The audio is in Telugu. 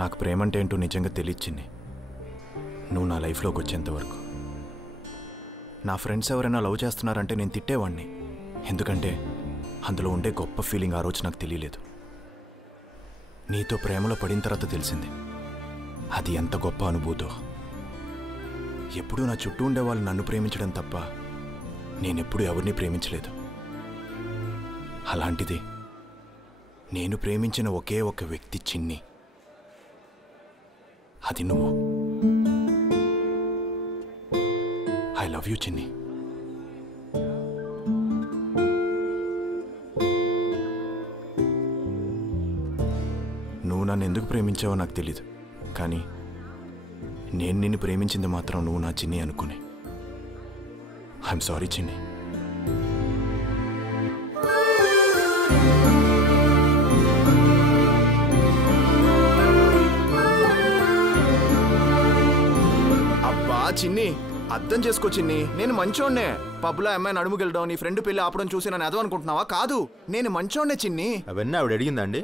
నాకు ప్రేమంటే ఏంటో నిజంగా తెలియచ్చింది నువ్వు నా లైఫ్లోకి వచ్చేంతవరకు. నా ఫ్రెండ్స్ ఎవరైనా లవ్ చేస్తున్నారంటే నేను తిట్టేవాడిని, ఎందుకంటే అందులో ఉండే గొప్ప ఫీలింగ్ ఆ రోజు నాకు తెలియలేదు. నీతో ప్రేమలో పడిన తర్వాత తెలిసింది అది ఎంత గొప్ప అనుభూతో. ఎప్పుడూ నా చుట్టూ ఉండేవాళ్ళు నన్ను ప్రేమించడం తప్ప నేనెప్పుడూ ఎవరిని ప్రేమించలేదు. అలాంటిది నేను ప్రేమించిన ఒకే ఒక వ్యక్తి చిన్ని, అది నువ్వు. ఐ లవ్ యూ చిన్ని. నువ్వు నన్ను ఎందుకు ప్రేమించావో నాకు తెలీదు, కానీ నేను నిన్ను ప్రేమించింది మాత్రం నువ్వు నా చిన్ని అనుకుని. ఐఎమ్ సారీ చిన్ని. అబ్బా చిన్ని, అర్థం చేసుకో చిన్ని, నేను మంచోడ్నే. పబ్లో అమ్మాయిని అడుగుకెళ్ళడం, నీ ఫ్రెండ్ పెళ్ళి ఆపడం చూసి నన్ను అదో అనుకుంటున్నావా? కాదు, నేను మంచోడ్నే చిన్ని. అవన్నీ ఆవిడ అడిగిందండి.